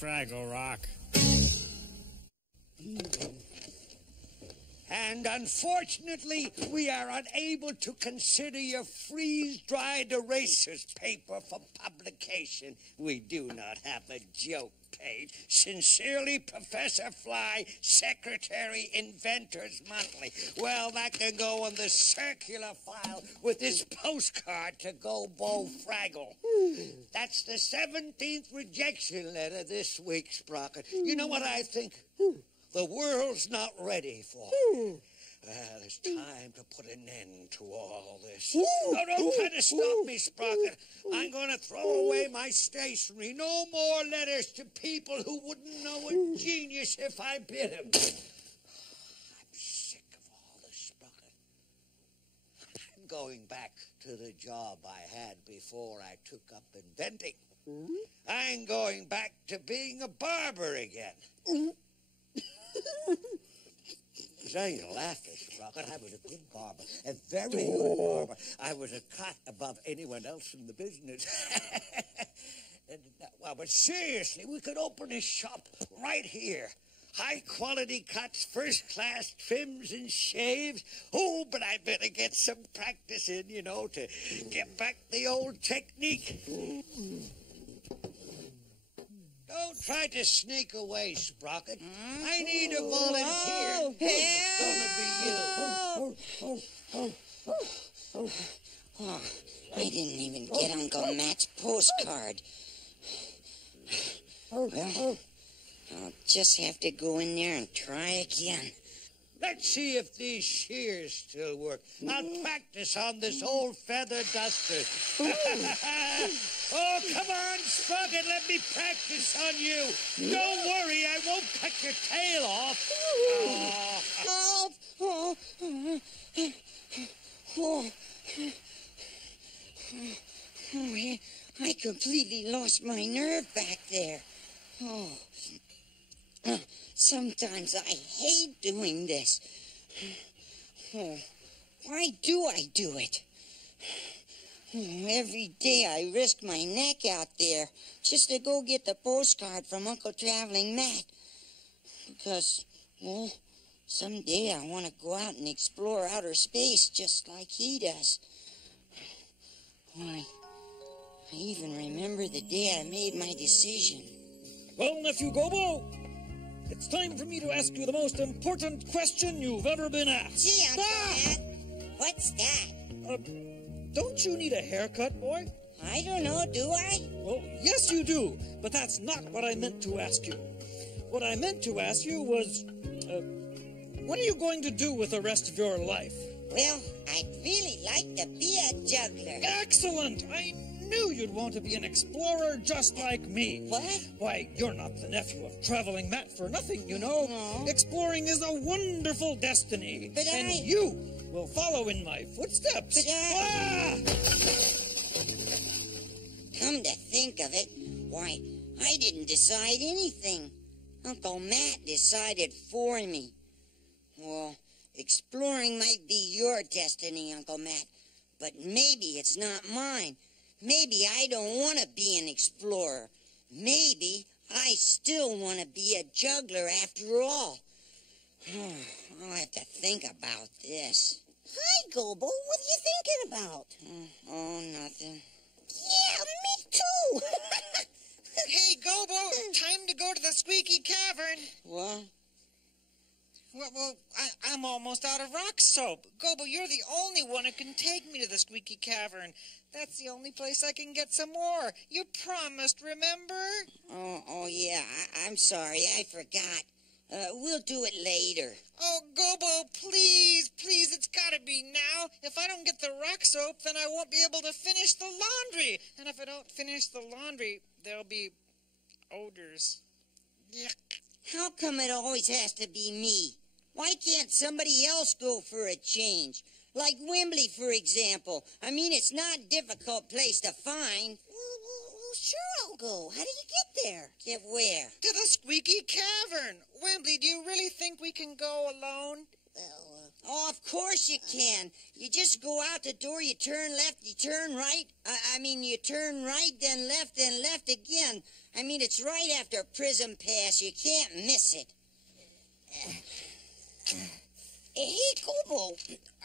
Fraggle Rock. And unfortunately, we are unable to consider your freeze-dried erasers paper for publication. We do not have a joke page. Sincerely, Professor Fly, Secretary, Inventors Monthly. Well, that can go on the circular file with this postcard to Gobo Fraggle. That's the 17th rejection letter this week, Sprocket. You know what I think? The world's not ready for it. Well, it's time to put an end to all this. No, don't try to stop me, Sprocket. I'm going to throw away my stationery. No more letters to people who wouldn't know a genius if I bid him. I'm sick of all this, Sprocket. I'm going back to the job I had before I took up inventing. I'm going back to being a barber again. Say, you're laughing, Sprocket. I was a good barber, a very good barber. I was a cut above anyone else in the business. Well, but seriously, we could open a shop right here. High-quality cuts, first-class trims and shaves. Oh, but I better get some practice in, you know, to get back the old technique. Don't try to sneak away, Sprocket. I need a volunteer. It's gonna be you. Oh, I didn't even get Uncle Matt's postcard. Well, I'll just have to go in there and try again. Let's see if these shears still work. I'll practice on this old feather duster. Oh, come on, Sprocket, let me practice on you. Don't worry, I won't cut your tail off. I completely lost my nerve back there. Sometimes I hate doing this. Why do I do it? Every day I risk my neck out there just to go get the postcard from Uncle Traveling Matt. Because, well, someday I want to go out and explore outer space just like he does. Why, I even remember the day I made my decision. Well, Nephew Gobo, it's time for me to ask you the most important question you've ever been asked. Gee, Uncle Matt, what's that? Don't you need a haircut, boy? I don't know, do I? Well, yes, you do, but that's not what I meant to ask you. What I meant to ask you was, what are you going to do with the rest of your life? Well, I'd really like to be a juggler. Excellent! I knew you'd want to be an explorer just like me. What? Why, you're not the nephew of Traveling Matt for nothing, you know. No. Exploring is a wonderful destiny. But and you will follow in my footsteps. But Come to think of it, why, I didn't decide anything. Uncle Matt decided for me. Well, exploring might be your destiny, Uncle Matt, but maybe it's not mine. Maybe I don't want to be an explorer. Maybe I still want to be a juggler after all. I'll have to think about this. Hi, Gobo. What are you thinking about? Oh, nothing. Yeah, me too. Hey, Gobo, time to go to the Squeaky Cavern. What? Well, I'm almost out of rock soap. Gobo, you're the only one who can take me to the Squeaky Cavern. That's the only place I can get some more. You promised, remember? Oh yeah, I'm sorry, I forgot. We'll do it later. Oh, Gobo, please, it's gotta be now. If I don't get the rock soap, then I won't be able to finish the laundry. And if I don't finish the laundry, there'll be odors. Yuck. How come it always has to be me? Why can't somebody else go for a change? Like Wembley, for example. I mean, it's not a difficult place to find. Well, sure I'll go. How do you get there? Get where? To the Squeaky Cavern. Wembley, do you really think we can go alone? Well, Oh, of course you can. You just go out the door, you turn left, you turn right. You turn right, then left again. I mean, it's right after Prism Pass. You can't miss it. hey, Gobo,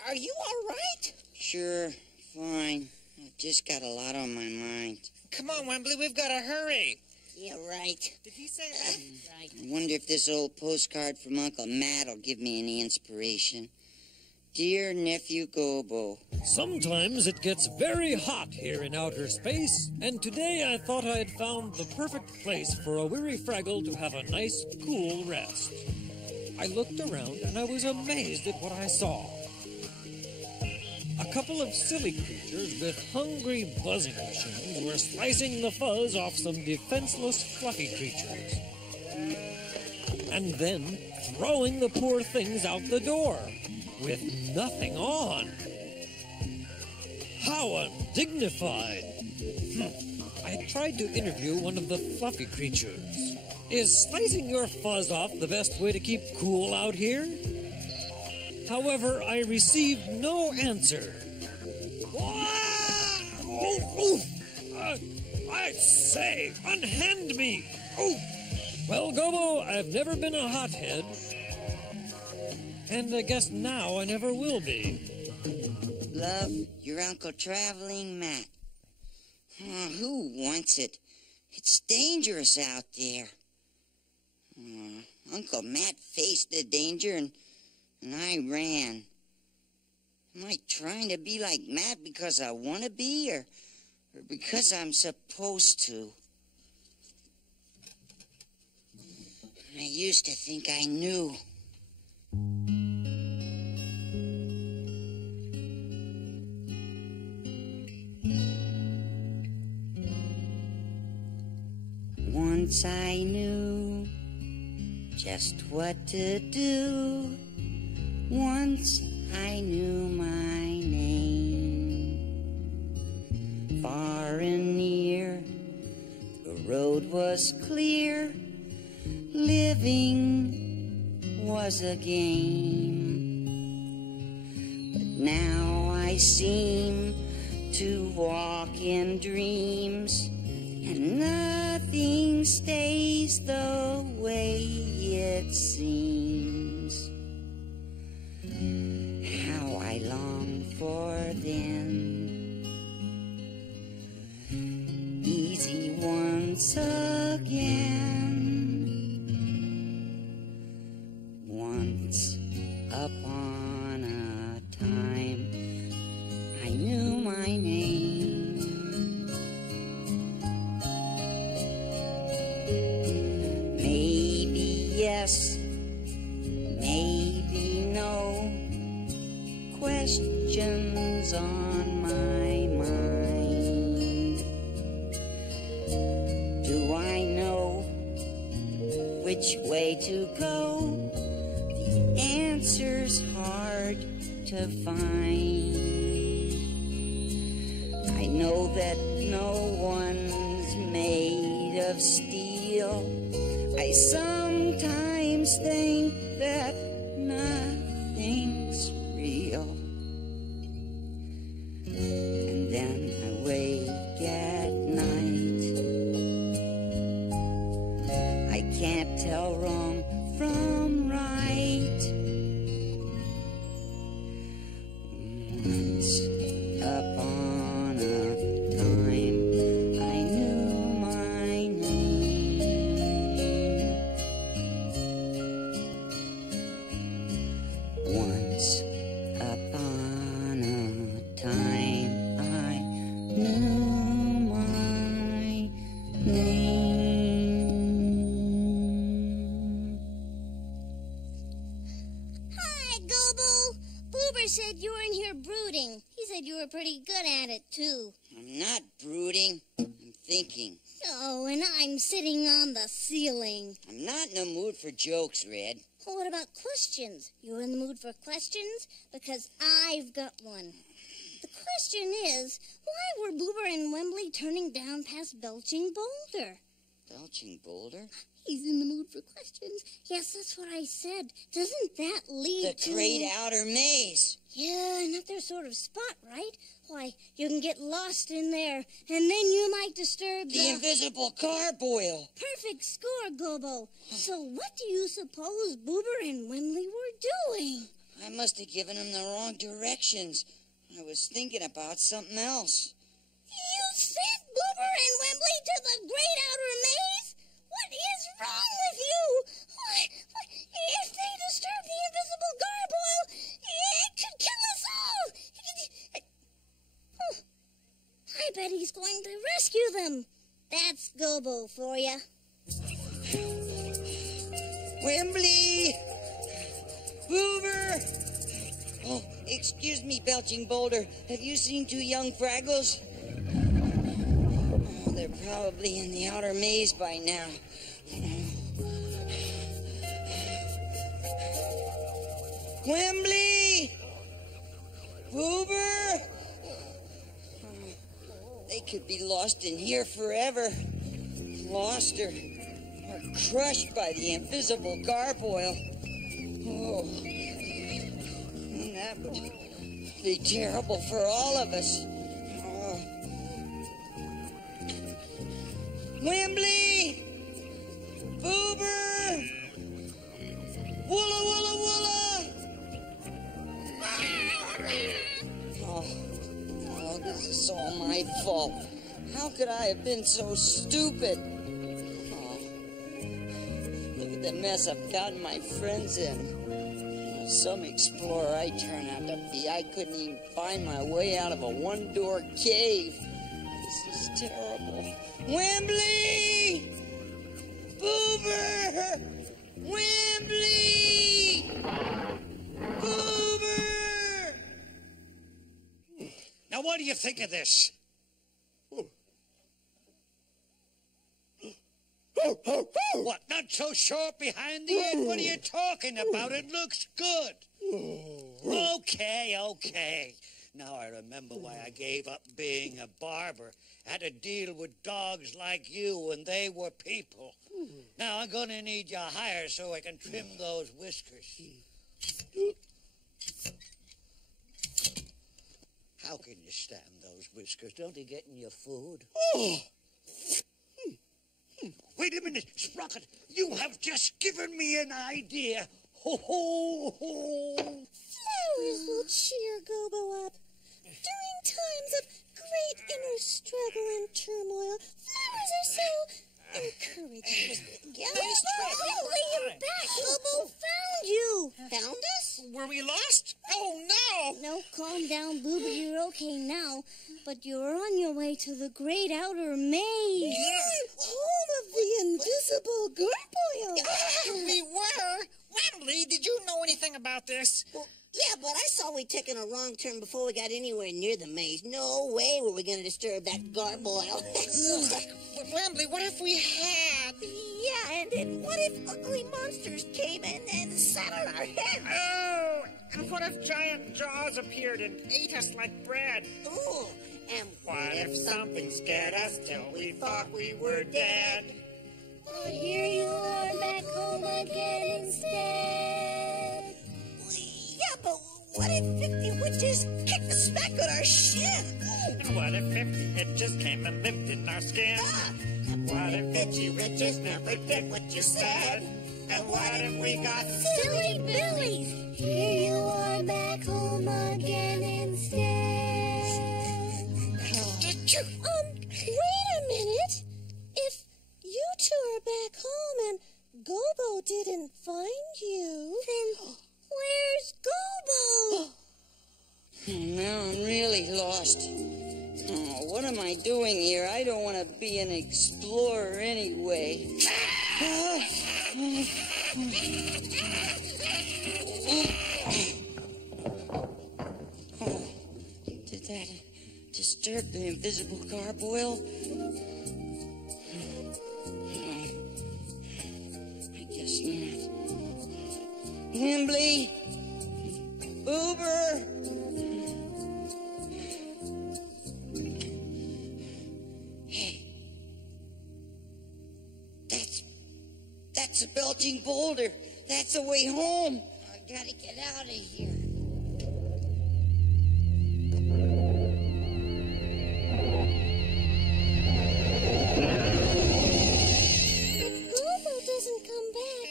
are you all right? Sure, fine. I've just got a lot on my mind. Come on, Wembley, we've got to hurry. Yeah, right. Did he say that? Right. I wonder if this old postcard from Uncle Matt will give me any inspiration. Dear Nephew Gobo, Sometimes it gets very hot here in outer space, and today I thought I had found the perfect place for a weary Fraggle to have a nice, cool rest. I looked around and I was amazed at what I saw. A couple of silly creatures with hungry buzzing machines were slicing the fuzz off some defenseless fluffy creatures. And then throwing the poor things out the door, with nothing on. How undignified. I tried to interview one of the fluffy creatures. Is slicing your fuzz off the best way to keep cool out here? However, I received no answer. I say, unhand me! Oh! Well, Gobo, I've never been a hothead. And I guess now I never will be. love, your Uncle Traveling Matt. Who wants it? It's dangerous out there. Uncle Matt faced the danger and I ran. Am I trying to be like Matt because I want to be or because I'm supposed to? I used to think I knew. Once I knew just what to do. Once I knew my name. Far and near, the road was clear. Living was a game. But now I seem to walk in dreams, and nothing stays the way it seems. How I long for then. Easy once again. Once upon a time, I knew my name. Maybe yes, maybe no. Questions on my mind. Do I know which way to go? The answer's hard to find. I know that no one's made of steel. I sometimes think that nothing's real. And then I wake at night. I can't tell wrong from right. Boober said you were in here brooding. He said you were pretty good at it, too. I'm not brooding. I'm thinking. Oh, and I'm sitting on the ceiling. I'm not in the mood for jokes, Red. Well, what about questions? You're in the mood for questions? Because I've got one. The question is, why were Boober and Wembley turning down past Belching Boulder? Belching Boulder? He's in the mood for questions. Yes, that's what I said. Doesn't that lead to... The Great Outer Maze. Yeah, another sort of spot, right? Why, you can get lost in there, and then you might disturb The invisible gargoyle. Perfect score, Gobo. So what do you suppose Boober and Wembley were doing? I must have given him the wrong directions. I was thinking about something else. You sent Boober and Wembley to the Great Outer Maze? What is wrong with you? Why, if they disturb the invisible gargoyle, it could kill us all. I bet he's going to rescue them. That's Gobo for you. Wembley! Boober! Oh, excuse me, Belching Boulder. Have you seen two young Fraggles? Oh, they're probably in the outer maze by now. Wembley! Boober! They could be lost in here forever. Lost or crushed by the invisible gargoyle. Oh, and that would be terrible for all of us. Oh. Wembley! Boober! Woola, woola, woola! Oh, this is all my fault. How could I have been so stupid? Oh, look at the mess I've gotten my friends in. Some explorer I turn out to be. I couldn't even find my way out of a one-door cave. This is terrible. Wembley! Boober! Wembley! Boober! Now, what do you think of this? What, not so short behind the ears? What are you talking about? It looks good. Okay. Now I remember why I gave up being a barber. Had to deal with dogs like you, and they were people. Now I'm gonna need your hire so I can trim those whiskers. How can you stand those whiskers? Don't they get in your food? Wait a minute, Sprocket. You have just given me an idea. Ho, ho, ho. Flowers will cheer Gobo up. During times of great inner struggle and turmoil, flowers are so encouraging. Wembley, you're back. Gobo found you. Found us? Were we lost? Oh, no! No, calm down, Boober. You're okay now. But you're on your way to the Great Outer Maze. Home of the invisible gargoyle. We were? Wembley, did you know anything about this? Well, yeah, but I saw we'd taken a wrong turn before we got anywhere near the maze. No way were we going to disturb that gargoyle. But Wembley, what if we had? Yeah, and then what if ugly monsters came in and sat on our heads? Oh, and what if giant jaws appeared and ate us like bread? Ooh, and What if something scared us till we thought we were dead? But here you are back home again instead. Yeah, but what if 50 witches kicked the smack on our shin? And what if 50 hitches came and lived in our skin? And what if itchy witches never did what you said? And what if we got Silly Billies, here you are back home again instead. Wait a minute. If you two are back home and Gobo didn't find you, then where's Gobo? Now I'm really lost. Oh, what am I doing here? I don't want to be an explorer anyway. start the invisible gargoyle? No. I guess not. Wimbley! Uber! Hey. That's a belching boulder. That's the way home. I gotta get out of here. If Gobo doesn't come back,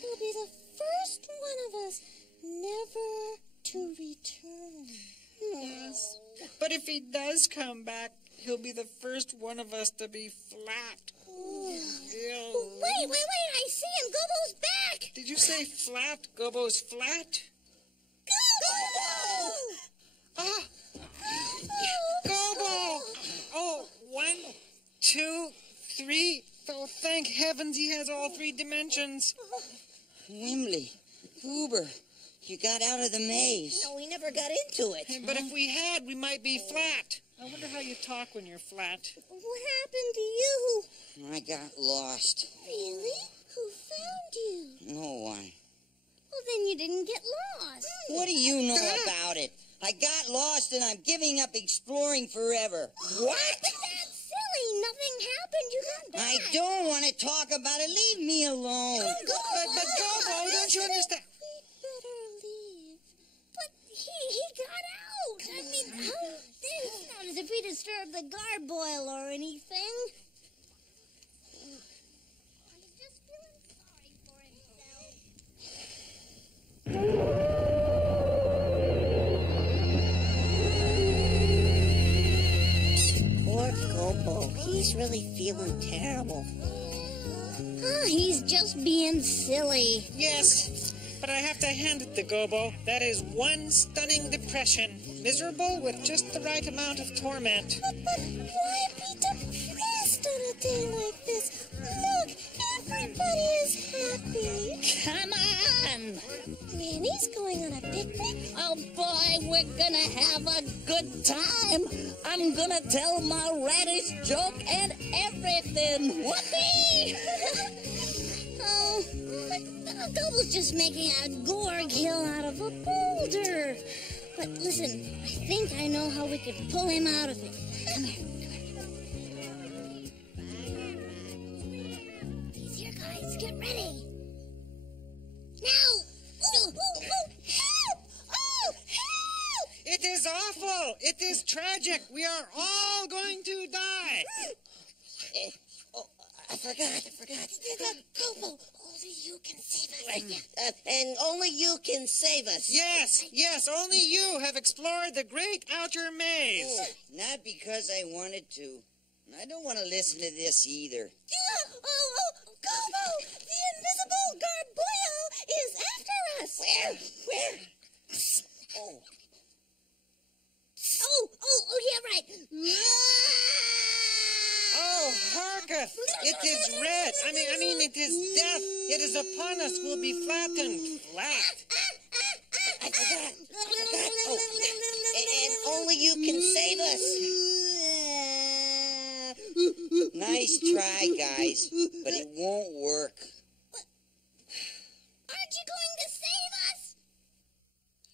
he'll be the first one of us never to return. Yes. But if he does come back, he'll be the first one of us to be flat. Ew. Wait, I see him. Gobo's back. Did you say flat? Gobo's flat? Gobo! Ah! Gobo! Oh, 1, 2, 3. Oh, thank heavens he has all 3 dimensions. Wimbley, Uber, you got out of the maze. No, we never got into it. But if we had, we might be flat. I wonder how you talk when you're flat. What happened to you? I got lost. Really? Who found you? No one. Well, then you didn't get lost. What do you know about it? I got lost and I'm giving up exploring forever. What? That's silly. Nothing happened. You got back. I don't want to talk about it. Leave me alone. But Gobo, don't you understand? We better leave. But he got out. I mean, it's not as if we disturbed the gargoyle or anything. He's just feeling sorry for himself. Poor Gobo. He's really feeling terrible. He's just being silly. Yes, but I have to hand it to Gobo. That is one stunning depression. Miserable with just the right amount of torment. But why be depressed on a day like this? Look, everybody is happy. Come on! Granny's going on a picnic. Oh boy, we're gonna have a good time. I'm gonna tell my radish joke and everything. Whoopee! Oh, but Gobo's just making a gorg hill out of a boulder. But listen, I think I know how we can pull him out of it. Come here. He's here, guys. Get ready. Now! Oh, help! Oh, help! It is awful. It is tragic. We are all going to die. I forgot. Gobo, only you can save us. And only you can save us. Yes, only you have explored the great outer maze. Not because I wanted to. I don't want to listen to this either. Oh, Gobo! The invisible gargoyle is after us! Where? Oh, yeah, right. Oh, harketh! It is red. I mean, it is death. It is upon us. We'll be flattened. Flat. I forgot. Oh, and only you can save us. Nice try, guys, but it won't work. Aren't you going to save us?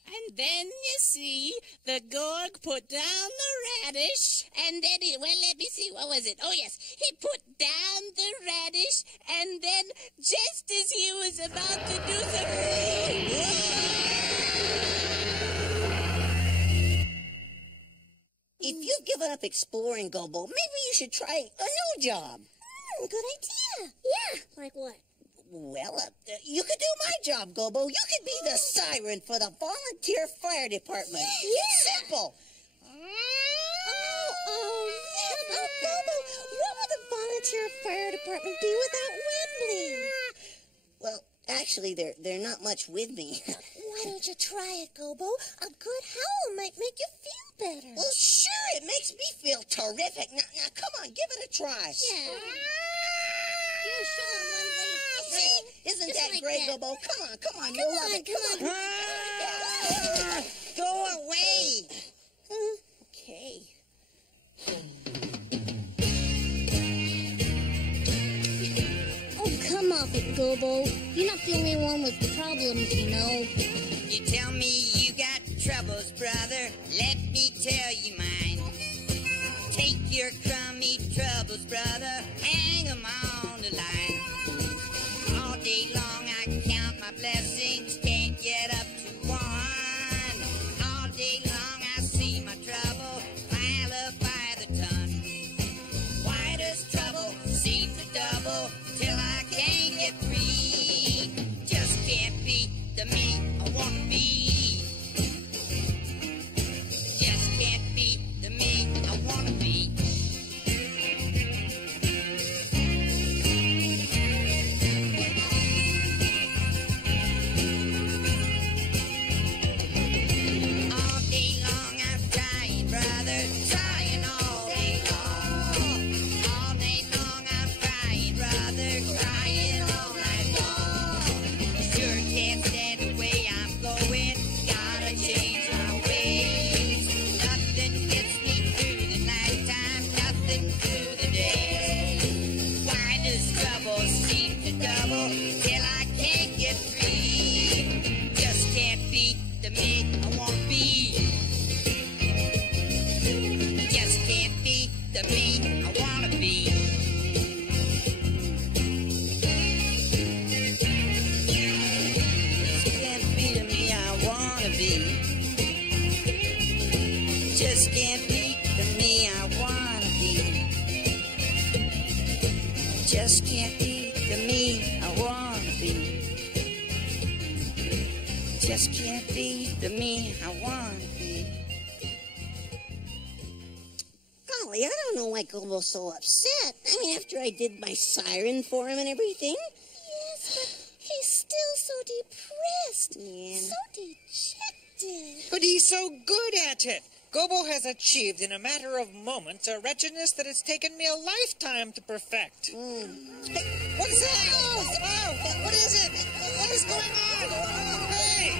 And then, you see, the Gorg put down the radish, and then let me see, what was it? Oh, yes, he put down the radish, and then just as he was about to do the... If you've given up exploring, Gobo, maybe you should try a new job. Good idea. Yeah, like what? Well, you could do my job, Gobo. You could be the siren for the volunteer fire department. Yeah. Simple. Oh, yeah, Gobo, what would the volunteer fire department do without Wembley? Well, actually, they're not much with me. Why don't you try it, Gobo? A good howl might make you feel better. Well, sure, it makes me feel terrific. Now, come on, give it a try. Yeah. You show him, Wembley. See? Isn't Just that like great, that. Gobo? Come on, you'll love it. Come on. Go away! Okay. Oh, come off it, Gobo. You're not the only one with problems, you know. You tell me you got troubles, brother. Let me tell you mine. Take your crummy troubles, brother. Hang 'em on the line. All day long I count my blessings. Can't get up to one. All day long I see my trouble pile up by the ton. Why does trouble seem to double till I can't get free? Just can't be the me I want to be. Just can't be the me I want to be. All day long I'm trying, brother, trying all day long. All night long I'm crying, brother, crying all night long. Sure can't stand the way I'm going, gotta change my ways. Nothing gets me through the nighttime, nothing through the day. Why does trouble seem to double till I can't get free? Just can't be the me I want to be. Just can't be the me I want to be. Can't be the me I want to be. Just can't be the me I want to be. Just can't be the me I want to be. Just can't be the me I want to be. Golly, I don't know why Gobo's so upset. I mean, after I did my siren for him and everything. Yes, but he's still so depressed. Yeah. So dejected. But he's so good at it. Gobo has achieved in a matter of moments a wretchedness that it's taken me a lifetime to perfect. Hey, what is that? Oh, what is it? What is going on? Hey!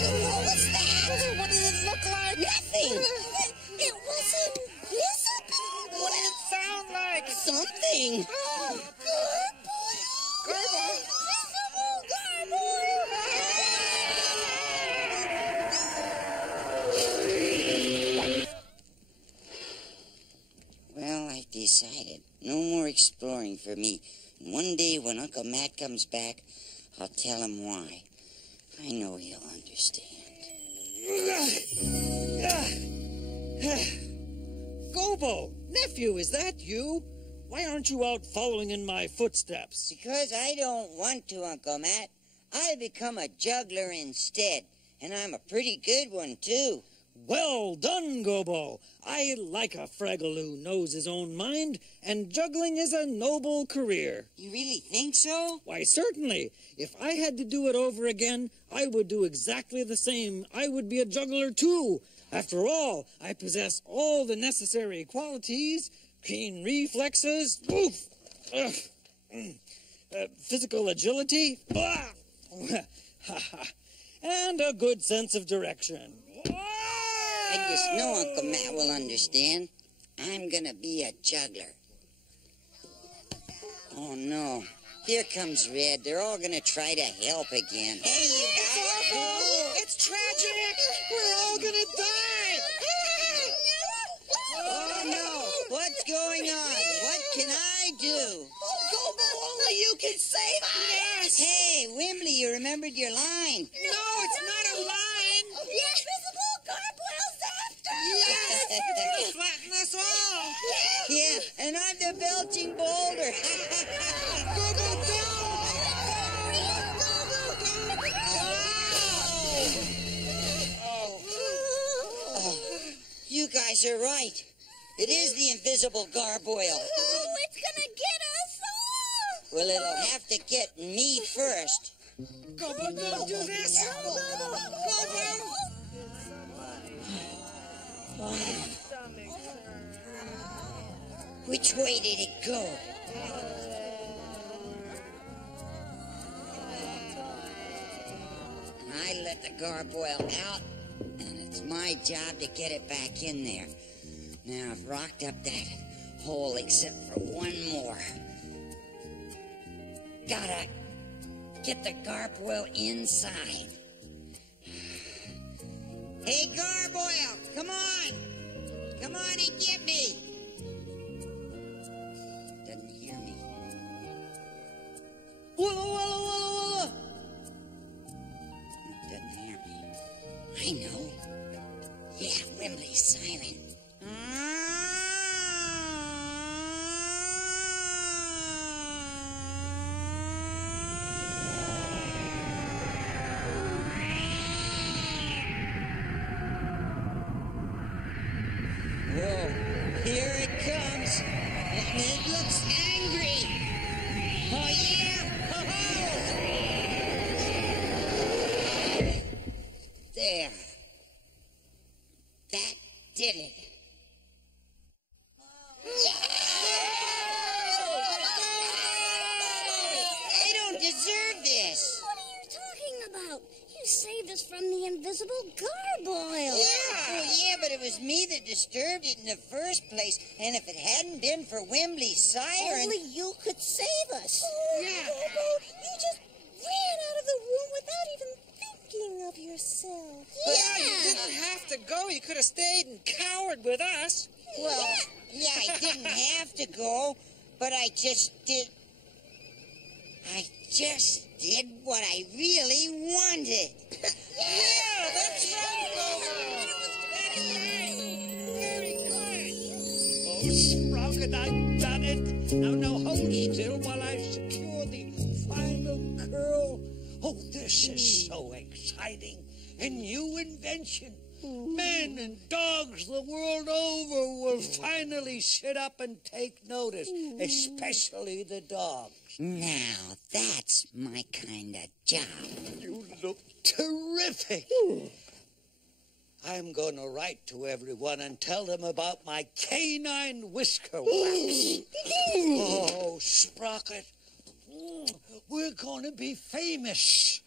What was that? What did it look like? Nothing. It was invisible. What did it sound like? Something. Gargoyle? Well, I've decided. No more exploring for me. And one day when Uncle Matt comes back, I'll tell him why. I know he'll understand. Gobo, nephew, is that you? Why aren't you out following in my footsteps? Because I don't want to, Uncle Matt. I've become a juggler instead. And I'm a pretty good one, too. Well done, Gobo. I like a Fraggle who knows his own mind, and juggling is a noble career. You really think so? Why, certainly. If I had to do it over again, I would do exactly the same. I would be a juggler, too. After all, I possess all the necessary qualities: keen reflexes, physical agility, and a good sense of direction. I just know Uncle Matt will understand. I'm gonna be a juggler. Oh, no. Here comes Red. They're all gonna try to help again. Hey, you guys! It's tragic! We're all gonna die! Oh, no! What's going on? What can I do? Gobo, only you can save us. Hey, Wimbley, you remembered your line. No, it's not a line! The invisible gargoyle's after Yes! It's gonna flatten us all! Yeah, and I'm the belching boulder. Gobo, down! You guys are right. It is the invisible gargoyle. Oh, it's gonna get us all! Well, it'll have to get me first. Gobo, don't do this! Gobo! Which way did it go? I let the garboil out, and it's my job to get it back in there. Now I've rocked up that hole except for one more. Gotta get the garboil inside. Hey, garboil, come on! Come on and get me! Doesn't hear me. Walla, walla, walla, walla! Doesn't hear me. I know. Yeah, Wembley's silent. Whoa, here it comes. And it looks angry. Oh, yeah! Ho-ho! There. That did it. I don't deserve this. What are you talking about? You saved us from the invisible garboil. Oh, yeah, but it was me that disturbed it in the first place. And if it hadn't been for Wembley's siren... Only you could save us. Yeah. Gobo, you just ran out of the room without even thinking of yourself. Yeah, you didn't have to go. You could have stayed and cowered with us. Well, yeah, I didn't have to go, but I just did what I really wanted. Yeah, that's right, Gobo. Very good. Oh, Sprocket, I've done it. Now hold still while I secure the final curl. Oh, this is so exciting. A new invention. Men and dogs the world over will finally sit up and take notice, especially the dogs. Now, that's my kind of job. You look terrific. I'm going to write to everyone and tell them about my canine whisker wax. Oh, Sprocket, we're going to be famous.